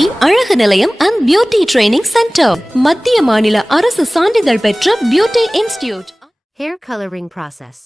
வாணி அழகு நிலையம் and beauty training centre, மத்திய மாநில அரசு சான்றிதழ் பெற்ற beauty institute. Hair coloring process.